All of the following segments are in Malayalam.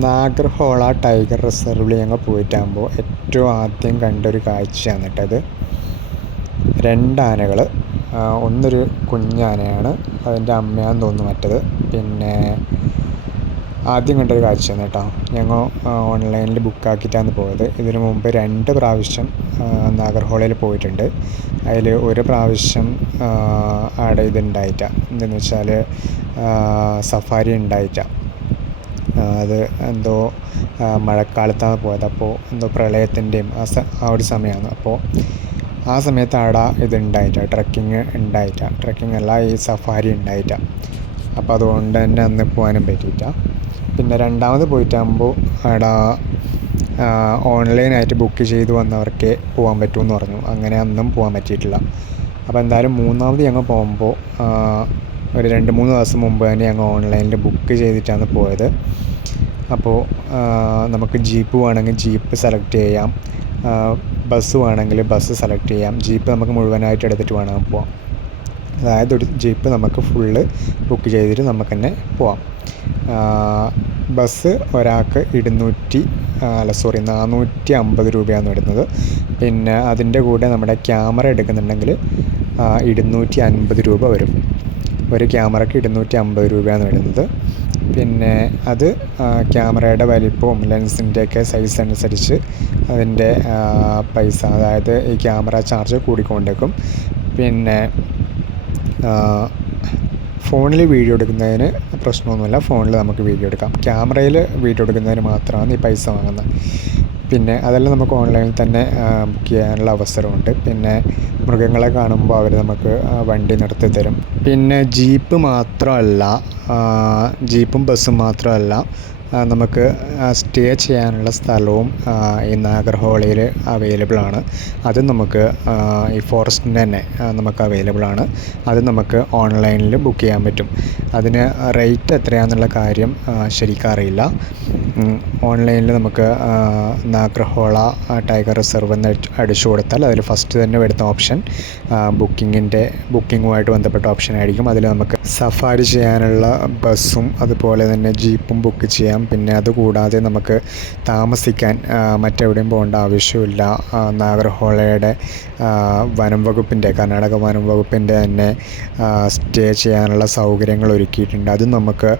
നാഗർഹോള ടൈഗർ റിസർവിൽ ഞങ്ങൾ പോയിട്ടാകുമ്പോൾ ഏറ്റവും ആദ്യം കണ്ടൊരു കാഴ്ചയാണ് കേട്ടത്. രണ്ടാനകൾ, ഒന്നൊരു കുഞ്ഞാനയാണ്, അതിൻ്റെ അമ്മയാന്ന് തോന്നുന്നു മറ്റത്. പിന്നെ ആദ്യം കണ്ടൊരു കാഴ്ചയാണ് കേട്ടോ. ഞങ്ങൾ ഓൺലൈനിൽ ബുക്കാക്കിയിട്ടാണ് പോയത്. ഇതിനു മുമ്പ് 2 പ്രാവശ്യം നാഗർഹോളയിൽ പോയിട്ടുണ്ട്. അതിൽ ഒരു പ്രാവശ്യം അവിടെ ഇതുണ്ടായിട്ട, എന്തെന്ന് വെച്ചാൽ സഫാരി ഉണ്ടായിട്ട. അത് എന്തോ മഴക്കാലത്താണ് പോയത്. അപ്പോൾ എന്തോ പ്രളയത്തിൻ്റെയും ആ ഒരു സമയമാണ്. അപ്പോൾ ആ സമയത്ത് അവിടെ ഇതുണ്ടായിട്ട, ട്രക്കിംഗ് അല്ല, ഈ സഫാരി ഉണ്ടായിട്ട. അപ്പോൾ അതുകൊണ്ട് തന്നെ അന്ന് പോകാനും പറ്റിയിട്ട. പിന്നെ രണ്ടാമത് പോയിട്ടാകുമ്പോൾ അവിടെ ഓൺലൈനായിട്ട് ബുക്ക് ചെയ്ത് വന്നവർക്കേ പോകാൻ പറ്റുമെന്ന് പറഞ്ഞു. അങ്ങനെ അന്നും പോകാൻ പറ്റിയിട്ടില്ല. അപ്പോൾ എന്തായാലും മൂന്നാമത് ഞങ്ങൾ പോകുമ്പോൾ ഒരു 2-3 ദിവസം മുമ്പ് തന്നെ ഞങ്ങൾ ഓൺലൈനിൽ ബുക്ക് ചെയ്തിട്ടാണ് പോയത്. അപ്പോൾ നമുക്ക് ജീപ്പ് വേണമെങ്കിൽ ജീപ്പ് സെലക്ട് ചെയ്യാം, ബസ് വേണമെങ്കിൽ ബസ് സെലക്ട് ചെയ്യാം. ജീപ്പ് നമുക്ക് മുഴുവനായിട്ട് എടുത്തിട്ട് വേണം പോകാം. അതായത് ഒരു ജീപ്പ് നമുക്ക് ഫുള്ള് ബുക്ക് ചെയ്തിട്ട് നമുക്ക് തന്നെ പോവാം. ബസ് ഒരാൾക്ക് 450 രൂപയാണ് വരുന്നത്. പിന്നെ അതിൻ്റെ കൂടെ നമ്മുടെ ക്യാമറ എടുക്കുന്നുണ്ടെങ്കിൽ 250 രൂപ വരും. ഒരു ക്യാമറയ്ക്ക് 250 രൂപയാണ് വരുന്നത്. പിന്നെ അത് ക്യാമറയുടെ വലിപ്പവും ലെൻസിൻ്റെയൊക്കെ സൈസ് അനുസരിച്ച് അതിൻ്റെ പൈസ, അതായത് ഈ ക്യാമറ ചാർജ് കൂടിക്കൊണ്ടേക്കും. പിന്നെ ഫോണിൽ വീഡിയോ എടുക്കുന്നതിന് പ്രശ്നമൊന്നുമില്ല, ഫോണിൽ നമുക്ക് വീഡിയോ എടുക്കാം. ക്യാമറയിൽ വീഡിയോ എടുക്കുന്നതിന് മാത്രമാണ് ഈ പൈസ വാങ്ങുന്നത്. പിന്നെ അതെല്ലാം നമുക്ക് ഓൺലൈനിൽ തന്നെ ബുക്ക് ചെയ്യാനുള്ള അവസരമുണ്ട്. പിന്നെ മൃഗങ്ങളെ കാണുമ്പോൾ അവർ നമുക്ക് വണ്ടി നിർത്തി തരും. പിന്നെ ജീപ്പും ബസ്സും മാത്രമല്ല, നമുക്ക് സ്റ്റേ ചെയ്യാനുള്ള സ്ഥലവും ഈ നാഗർഹോളയിൽ അവൈലബിൾ ആണ്. അതും നമുക്ക് ഈ ഫോറസ്റ്റിൻ്റെ തന്നെ നമുക്ക് അവൈലബിൾ ആണ്. അത് നമുക്ക് ഓൺലൈനിൽ ബുക്ക് ചെയ്യാൻ പറ്റും. അതിന് റേറ്റ് എത്രയാണെന്നുള്ള കാര്യം ശരിക്കും അറിയില്ല. ഓൺലൈനിൽ നമുക്ക് നാഗർഹോള ടൈഗർ റിസർവ് എന്ന് അടിച്ചു കൊടുത്താൽ അതിൽ ഫസ്റ്റ് തന്നെ വരുന്ന ഓപ്ഷൻ ബുക്കിങ്ങുമായിട്ട് ബന്ധപ്പെട്ട ഓപ്ഷൻ ആയിരിക്കും. അതിൽ നമുക്ക് സഫാരി ചെയ്യാനുള്ള ബസ്സും അതുപോലെ തന്നെ ജീപ്പും ബുക്ക് ചെയ്യാം. പിന്നെ അതുകൂടാതെ നമുക്ക് താമസിക്കാൻ മറ്റെവിടെയും പോകേണ്ട ആവശ്യമില്ല. നാഗർഹോളയുടെ കർണാടക വനം വകുപ്പിൻ്റെ തന്നെ സ്റ്റേ ചെയ്യാനുള്ള സൗകര്യങ്ങൾ ഒരുക്കിയിട്ടുണ്ട്. അതും നമുക്ക്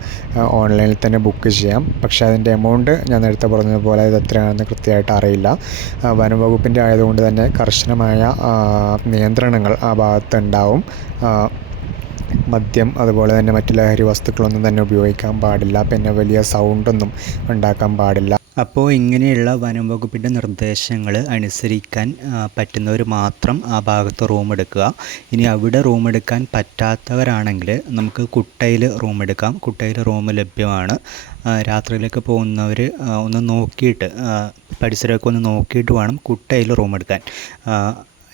ഓൺലൈനിൽ തന്നെ ബുക്ക് ചെയ്യാം. പക്ഷേ അതിൻ്റെ എമൗണ്ട് ഞാൻ നേരത്തെ പറഞ്ഞതുപോലെ ഇത് എത്രയാണെന്ന് കൃത്യമായിട്ട് അറിയില്ല. വനം വകുപ്പിൻ്റെ ആയതുകൊണ്ട് തന്നെ കർശനമായ നിയന്ത്രണങ്ങൾ ആ ഭാഗത്ത് ഉണ്ടാവും. മദ്യം അതുപോലെ തന്നെ മറ്റു ലഹരി വസ്തുക്കളൊന്നും തന്നെ ഉപയോഗിക്കാൻ പാടില്ല. പിന്നെ വലിയ സൗണ്ടൊന്നും ഉണ്ടാക്കാൻ പാടില്ല. അപ്പോൾ ഇങ്ങനെയുള്ള വനം വകുപ്പിൻ്റെ നിർദ്ദേശങ്ങൾ അനുസരിക്കാൻ പറ്റുന്നവർ മാത്രം ആ ഭാഗത്ത് റൂം എടുക്കുക. ഇനി അവിടെ റൂം എടുക്കാൻ പറ്റാത്തവരാണെങ്കിൽ നമുക്ക് കുട്ടയിൽ റൂം എടുക്കാം. കുട്ടയിൽ റൂം ലഭ്യമാണ്. രാത്രിയിലേക്ക് പോകുന്നവർ ഒന്ന് നോക്കിയിട്ട്, പരിസരമൊക്കെ ഒന്ന് നോക്കിയിട്ട് വേണം കുട്ടയിൽ റൂം എടുക്കാൻ.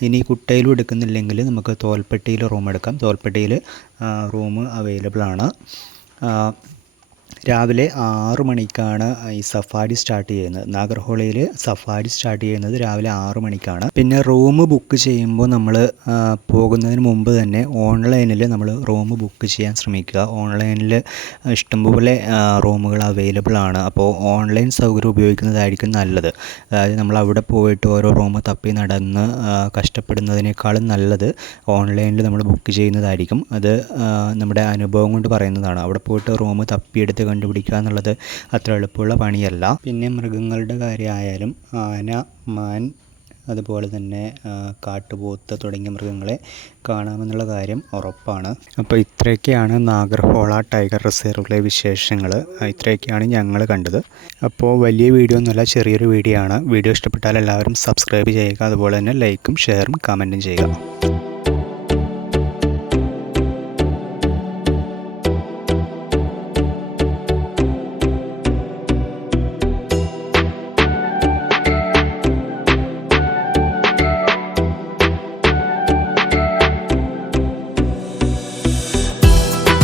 ഇനി കുട്ടയിലും എടുക്കുന്നില്ലെങ്കിൽ നമുക്ക് തോൽപ്പെട്ടിയിൽ റൂം എടുക്കാം. തോൽപ്പെട്ടിയിൽ റൂം അവൈലബിൾ ആണ്. രാവിലെ 6 മണിക്കാണ് ഈ സഫാരി സ്റ്റാർട്ട് ചെയ്യുന്നത്. നാഗർഹോളയിൽ സഫാരി സ്റ്റാർട്ട് ചെയ്യുന്നത് രാവിലെ 6 മണിക്കാണ്. പിന്നെ റൂം ബുക്ക് ചെയ്യുമ്പോൾ നമ്മൾ പോകുന്നതിന് മുമ്പ് തന്നെ ഓൺലൈനിൽ നമ്മൾ റൂം ബുക്ക് ചെയ്യാൻ ശ്രമിക്കുക. ഓൺലൈനിൽ ഇഷ്ടംപോലെ റൂമുകൾ അവൈലബിൾ ആണ്. അപ്പോൾ ഓൺലൈൻ സൗകര്യം ഉപയോഗിക്കുന്നതായിരിക്കും നല്ലത്. അതായത് നമ്മൾ അവിടെ പോയിട്ട് ഓരോ റൂം തപ്പി നടന്ന് കഷ്ടപ്പെടുന്നതിനേക്കാളും നല്ലത് ഓൺലൈനിൽ നമ്മൾ ബുക്ക് ചെയ്യുന്നതായിരിക്കും. അത് നമ്മുടെ അനുഭവം കൊണ്ട് പറയുന്നതാണ്. അവിടെ പോയിട്ട് റൂം തപ്പിയെടുത്ത് കണ്ടുപിടിക്കുക എന്നുള്ളത് അത്ര എളുപ്പമുള്ള പണിയല്ല. പിന്നെ മൃഗങ്ങളുടെ കാര്യമായാലും ആന, മാൻ, അതുപോലെ തന്നെ കാട്ടുപോത്ത് തുടങ്ങിയ മൃഗങ്ങളെ കാണാമെന്നുള്ള കാര്യം ഉറപ്പാണ്. അപ്പോൾ ഇത്രയൊക്കെയാണ് നാഗർഹോള ടൈഗർ റിസർവിലെ വിശേഷങ്ങൾ. ഇത്രയൊക്കെയാണ് ഞങ്ങൾ കണ്ടത്. അപ്പോൾ വലിയ വീഡിയോ ഒന്നുമല്ല, ചെറിയൊരു വീഡിയോ ആണ്. വീഡിയോ ഇഷ്ടപ്പെട്ടാൽ എല്ലാവരും സബ്സ്ക്രൈബ് ചെയ്യുക. അതുപോലെ തന്നെ ലൈക്കും ഷെയറും കമൻറ്റും ചെയ്യുക.